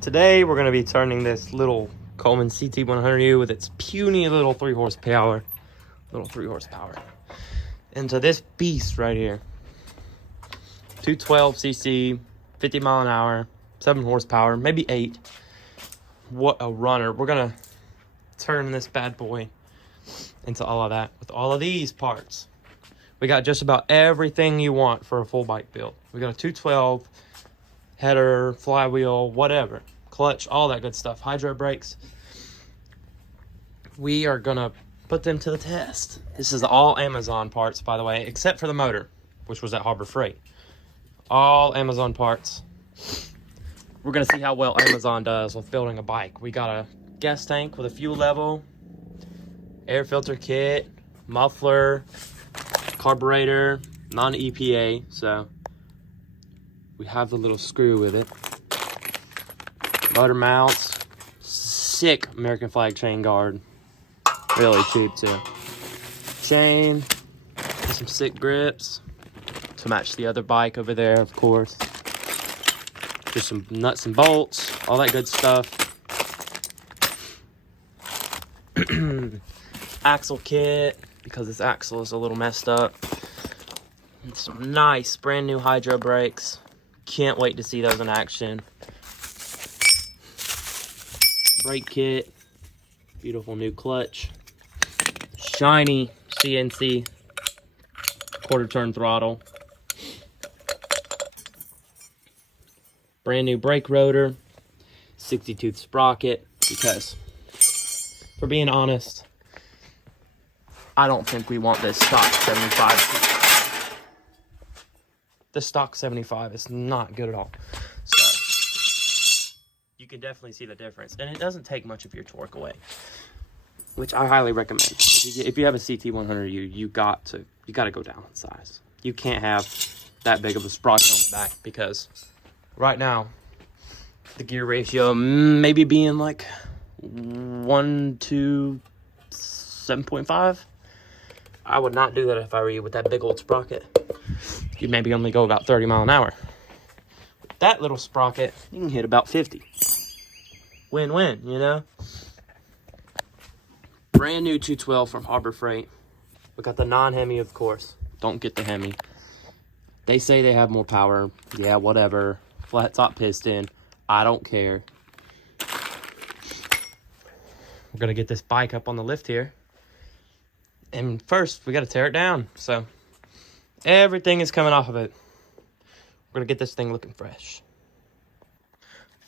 Today we're going to be turning this little Coleman CT100U with its puny little 3 horsepower into this beast right here. 212cc, 50 mile an hour, 7 horsepower, maybe 8. What a runner. We're going to turn this bad boy into all of that with all of these parts. We got just about everything you want for a full bike build. We got a 212, header, flywheel, whatever, clutch, all that good stuff, hydro brakes. We are gonna put them to the test. This is all Amazon parts, by the way, except for the motor, which was at Harbor Freight. All Amazon parts. We're gonna see how well Amazon does with building a bike. We got a gas tank with a fuel level, air filter kit, muffler, carburetor, non-EPA, so we have the little screw with it. Motor mounts, sick American flag chain guard, really cheap too. Chain, some sick grips to match the other bike over there, of course. Just some nuts and bolts, all that good stuff. Axle kit, because this axle is a little messed up. And some nice brand new hydro brakes. Can't wait to see those in action. Brake kit, beautiful new clutch, shiny CNC quarter turn throttle, brand new brake rotor, 60-tooth sprocket, because for being honest, I don't think we want this stock 75. This stock 75 is not good at all. So you can definitely see the difference, and it doesn't take much of your torque away, which I highly recommend. If you have a CT100U, you got to go down in size. You can't have that big of a sprocket on the back, because right now the gear ratio maybe being like 1 to 7.5. I would not do that if I were you with that big old sprocket. You'd maybe only go about 30 mile an hour. With that little sprocket, you can hit about 50. Win-win, you know? Brand new 212 from Harbor Freight. We got the non-Hemi, of course. Don't get the Hemi. They say they have more power. Yeah, whatever. Flat top piston. I don't care. We're gonna get this bike up on the lift here. And first, we gotta tear it down. So everything is coming off of it. We're gonna get this thing looking fresh.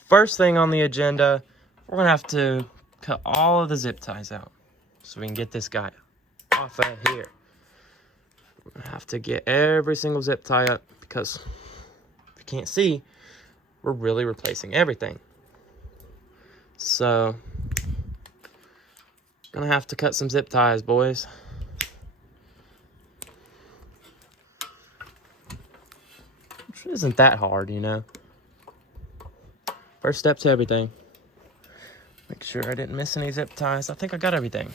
First thing on the agenda, we're gonna have to cut all of the zip ties out so we can get this guy off of here. We're gonna have to get every single zip tie up, because if you can't see, we're really replacing everything. So gonna have to cut some zip ties, boys. Which isn't that hard, you know. First step to everything. Make sure I didn't miss any zip ties. I think I got everything.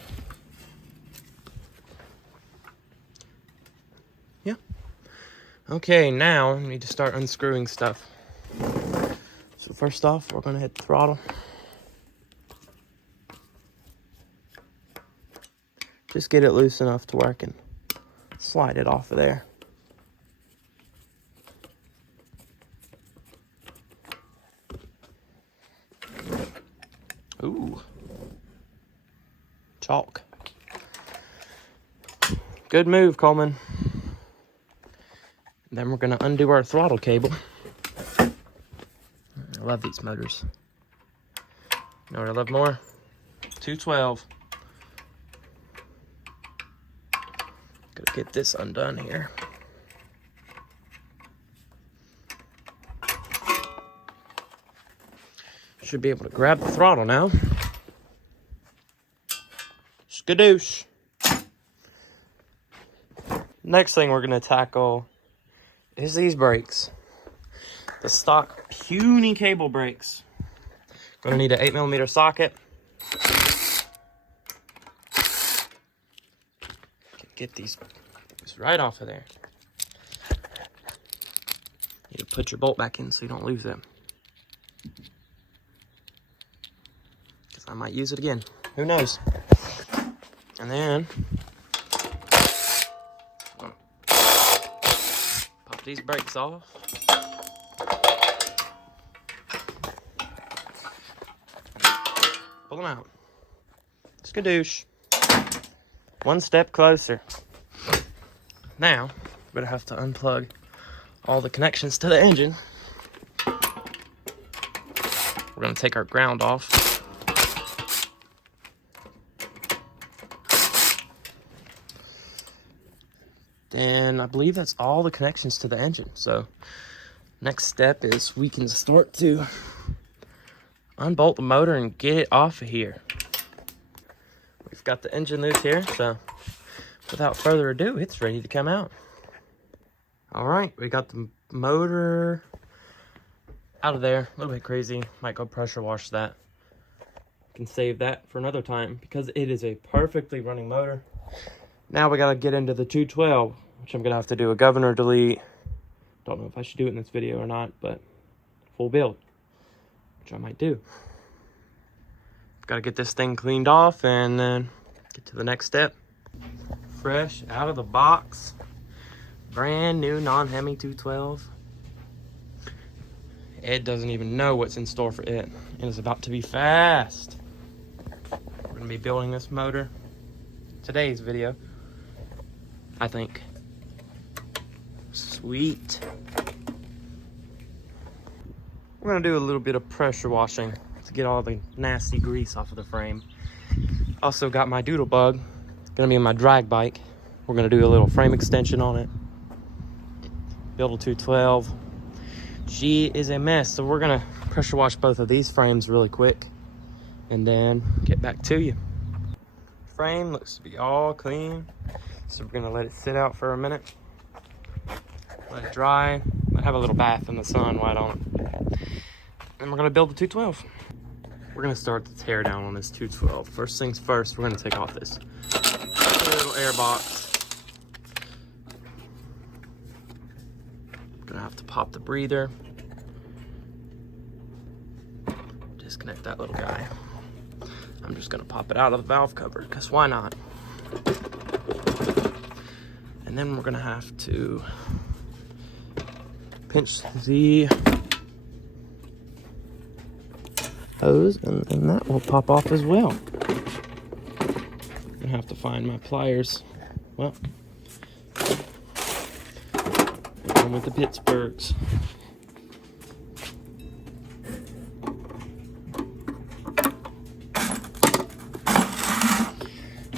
Yeah. Okay, now we need to start unscrewing stuff. So first off, we're gonna hit the throttle. Just get it loose enough to where I can slide it off of there. Ooh. Chalk. Good move, Coleman. Then we're gonna undo our throttle cable. I love these motors. You know what I love more? 212. Gotta get this undone here. Should be able to grab the throttle now. Skadoosh. Next thing we're gonna tackle is these brakes. The stock puny cable brakes. Gonna need an 8mm socket. Get these right off of there. You put your bolt back in so you don't lose them. because I might use it again. Who knows? And then pop these brakes off. Pull them out. Skadoosh. One step closer. Now, we're gonna have to unplug all the connections to the engine. We're gonna take our ground off. And I believe that's all the connections to the engine. So next step is we can start to unbolt the motor and get it off of here. We've got the engine loose here, so without further ado, it's ready to come out. All right, we got the motor out of there. A little bit crazy. Might go pressure wash that. Can save that for another time because it is a perfectly running motor. Now we gotta get into the 212, which I'm gonna have to do a governor delete. Don't know if I should do it in this video or not, but full build, which I might do. Gotta get this thing cleaned off and then get to the next step. Fresh out of the box, brand new non-Hemi 212. Ed doesn't even know what's in store for it. It is about to be fast. We're gonna be building this motor. Today's video, I think. Sweet. We're gonna do a little bit of pressure washing to get all the nasty grease off of the frame. Also got my doodle bug, gonna be in my drag bike. We're gonna do a little frame extension on it. Build a 212. She is a mess, so we're gonna pressure wash both of these frames really quick and then get back to you. Frame looks to be all clean, so we're gonna let it sit out for a minute. Let it dry. Might have a little bath in the sun, why don't? And we're gonna build the 212. We're gonna start the tear down on this 212. First things first, we're gonna take off this little air box. We're gonna have to pop the breather. Disconnect that little guy. I'm just gonna pop it out of the valve cover, because why not? And then we're gonna have to pinch the hose, and that will pop off as well. I'm gonna have to find my pliers. Well, going with the Pittsburghs.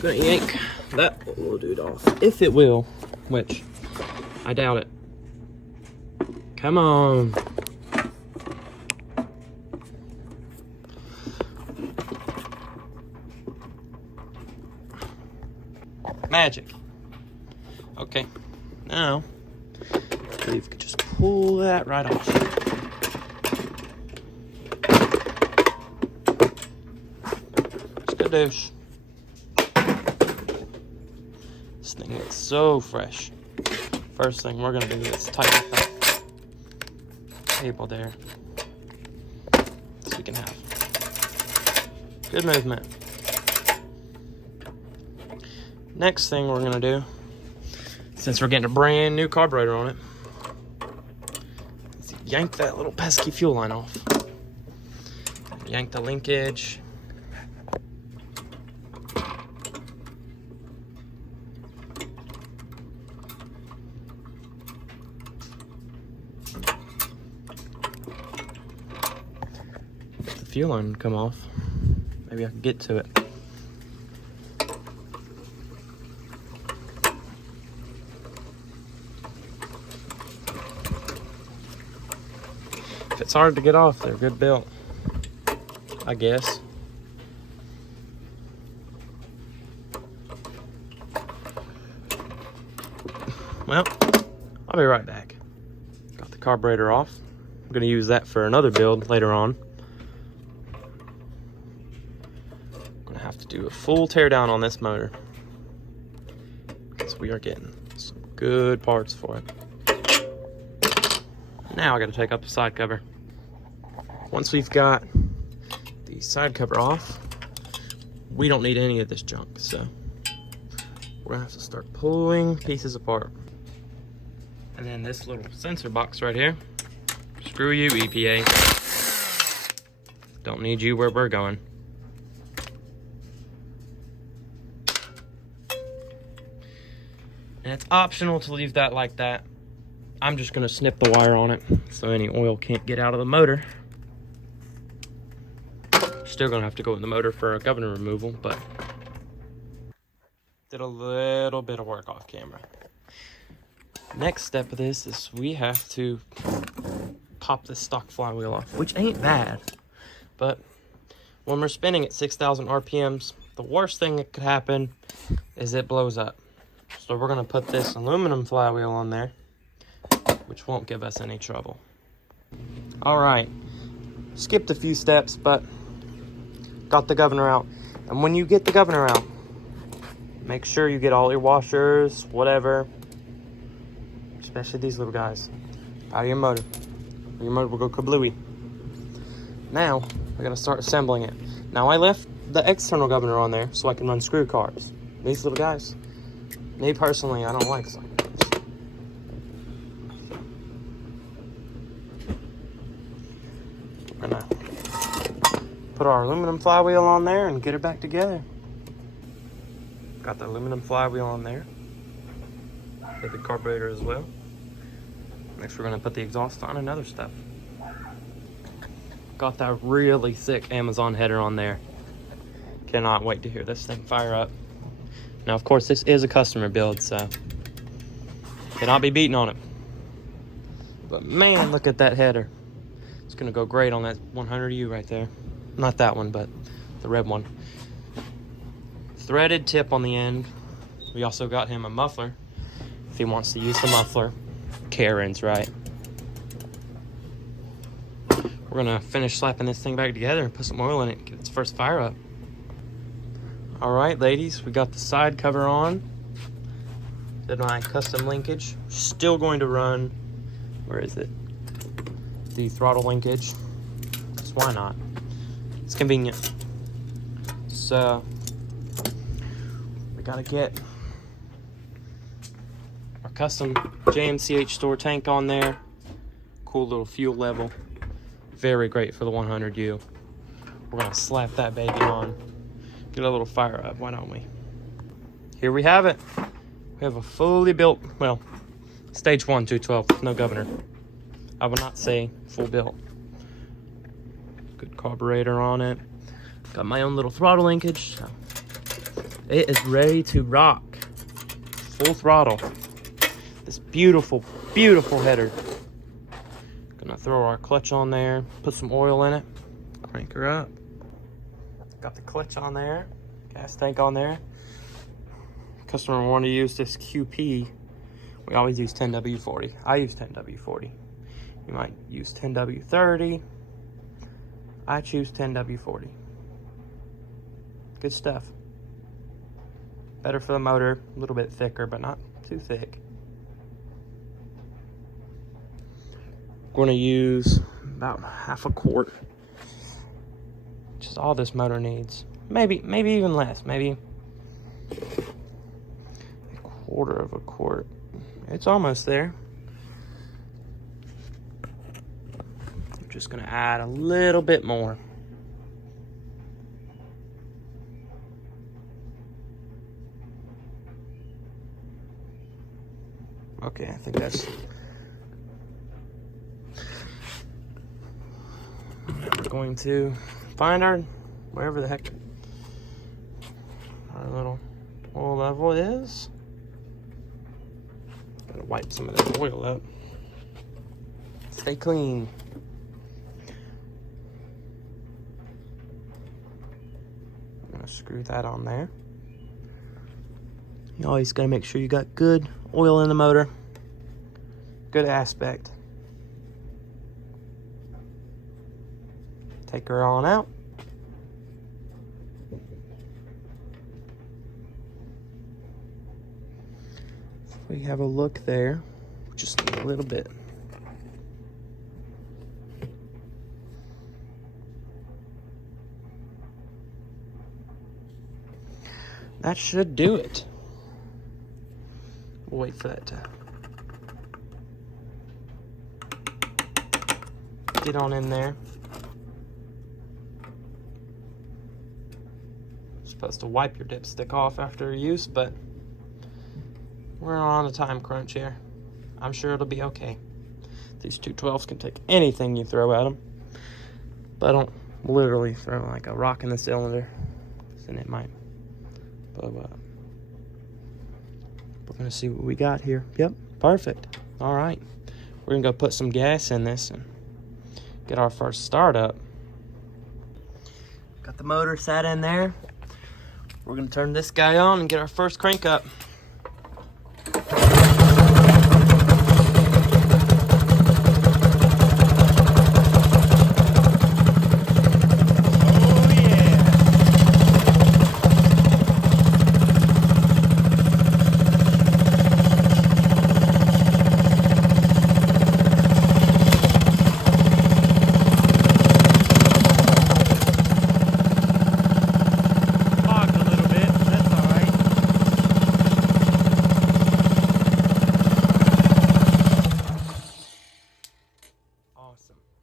Gonna yank that little dude off, if it will, which I doubt it. Come on. Magic. Okay, now I believe we could just pull that right off. Skadoosh. This thing looks so fresh. First thing we're gonna do is tighten that cable there so we can have good movement. Next thing we're gonna do, since we're getting a brand new carburetor on it, is yank that little pesky fuel line off. Yank the linkage. Let the fuel line come off. Maybe I can get to it. If it's hard to get off, they're good built, I guess. Well, I'll be right back. Got the carburetor off. I'm gonna use that for another build later on. I'm gonna have to do a full teardown on this motor because we are getting some good parts for it. Now I gotta take up the side cover. Once we've got the side cover off, we don't need any of this junk, so we're gonna have to start pulling pieces apart. And then this little sensor box right here, screw you, EPA. Don't need you where we're going. And it's optional to leave that like that. I'm just gonna snip the wire on it so any oil can't get out of the motor. Still gonna have to go in the motor for a governor removal, but did a little bit of work off camera. Next step of this is we have to pop this stock flywheel off, which ain't bad, but when we're spinning at 6,000 RPMs, the worst thing that could happen is it blows up. So we're gonna put this aluminum flywheel on there, which won't give us any trouble. All right, skipped a few steps, but got the governor out. And when you get the governor out, make sure you get all your washers, whatever, especially these little guys, out of your motor. Your motor will go kablooey. Now, we gotta start assembling it. Now, I left the external governor on there so I can run screw carbs. These little guys, me personally, I don't like them. We're gonna put our aluminum flywheel on there and get it back together. Got the aluminum flywheel on there. Hit the carburetor as well. Next, we're gonna put the exhaust on and other stuff. Got that really thick Amazon header on there. Cannot wait to hear this thing fire up. Now, of course, this is a customer build, so cannot be beaten on it. But man, look at that header. It's gonna go great on that 100U right there. Not that one, but the red one. Threaded tip on the end. We also got him a muffler if he wants to use the muffler. Karen's right. We're gonna finish slapping this thing back together and put some oil in it and get its first fire up. All right, ladies, we got the side cover on. Did my custom linkage. Still going to run, where is it? The throttle linkage. So why not? It's convenient. So we gotta get our custom JMCH store tank on there. Cool little fuel level. Very great for the 100U. We're gonna slap that baby on. Get a little fire up, why don't we? Here we have it. We have a fully built, well, stage 1 212, no governor. I would not say full built. Good carburetor on it. Got my own little throttle linkage. So it is ready to rock. Full throttle. This beautiful, beautiful header. Gonna throw our clutch on there, put some oil in it, crank her up. Got the clutch on there, gas tank on there. Customer wanted to use this QP. We always use 10W40. I use 10W40. You might use 10W30. I choose 10W40. Good stuff. Better for the motor, a little bit thicker, but not too thick. Going to use about half a quart, which is all this motor needs. Maybe even less. Maybe a quarter of a quart. It's almost there. I'm just going to add a little bit more. Okay, I think that's... We're going to find our, wherever the heck our little oil level is. Gotta wipe some of that oil up. Stay clean. I'm gonna screw that on there. You always gotta make sure you got good oil in the motor. Good aspect. Take her on out. We have a look there, just a little bit. that should do it. We'll wait for that to get on in there. Supposed to wipe your dipstick off after use, but we're on a time crunch here. I'm sure it'll be okay. These 212s can take anything you throw at them, but don't literally throw like a rock in the cylinder, then it might blow up. We're gonna see what we got here. Yep, perfect. All right, we're gonna go put some gas in this and get our first start up. Got the motor sat in there. We're gonna turn this guy on and get our first crank up.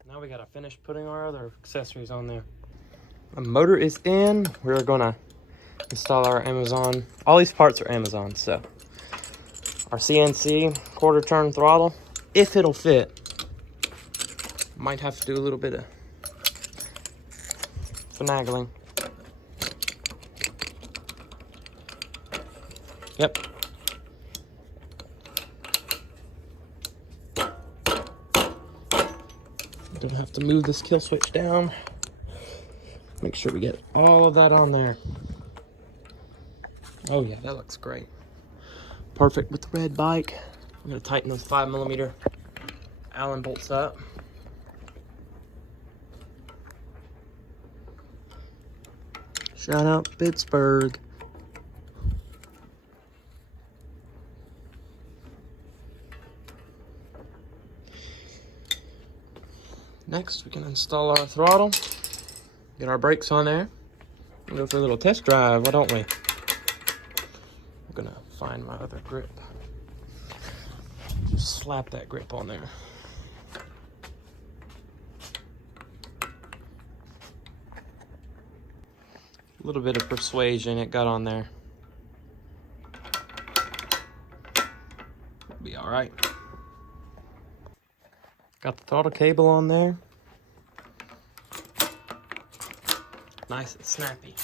Now we gotta finish putting our other accessories on there. The motor is in. We're gonna install our Amazon. All these parts are Amazon, so our CNC quarter turn throttle, if it'll fit. Might have to do a little bit of finagling. Yep. Don't have to move this kill switch down. Make sure we get all of that on there. Oh yeah, that looks great. Perfect with the red bike. I'm gonna tighten those 5mm Allen bolts up. Shout out Pittsburgh. Next, we can install our throttle, get our brakes on there, and go for a little test drive, why don't we? I'm gonna find my other grip. Just slap that grip on there. A little bit of persuasion it got on there. It'll be all right. Got the throttle cable on there. Nice and snappy.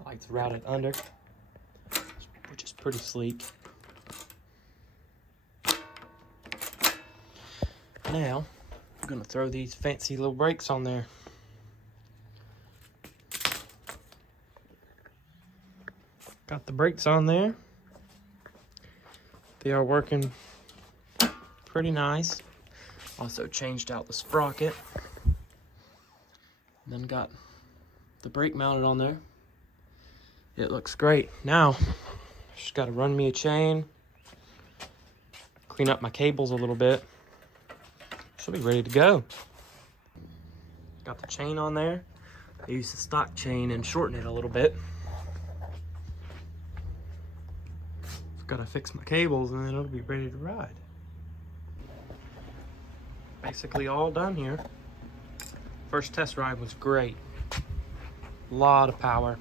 I like to route it under, which is pretty sleek. Now, I'm gonna throw these fancy little brakes on there. Got the brakes on there. They are working pretty nice. Also changed out the sprocket. Then got the brake mounted on there. It looks great. Now, just gotta run me a chain, clean up my cables a little bit. She'll be ready to go. Got the chain on there. I used the stock chain and shorten it a little bit. Gotta fix my cables and then it'll be ready to ride. Basically all done here. First test ride was great. A lot of power.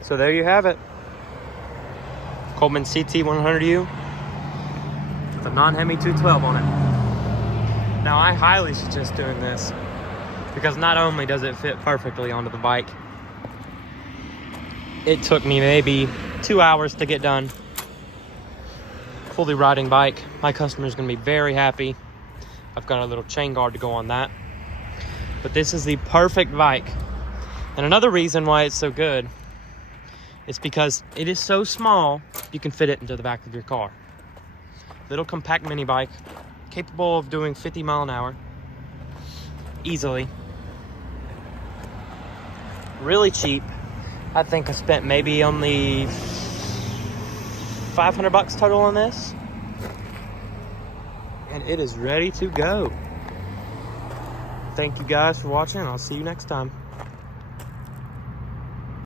So there you have it. Coleman CT100U with a non-Hemi 212 on it. Now I highly suggest doing this because not only does it fit perfectly onto the bike, it took me maybe 2 hours to get done. fully riding bike. My customer's gonna be very happy. I've got a little chain guard to go on that. But this is the perfect bike. And another reason why it's so good is because it is so small, you can fit it into the back of your car. Little compact mini bike, capable of doing 50 mile an hour easily. Really cheap. I think I spent maybe only $500 total on this. And it is ready to go. Thank you guys for watching. I'll see you next time.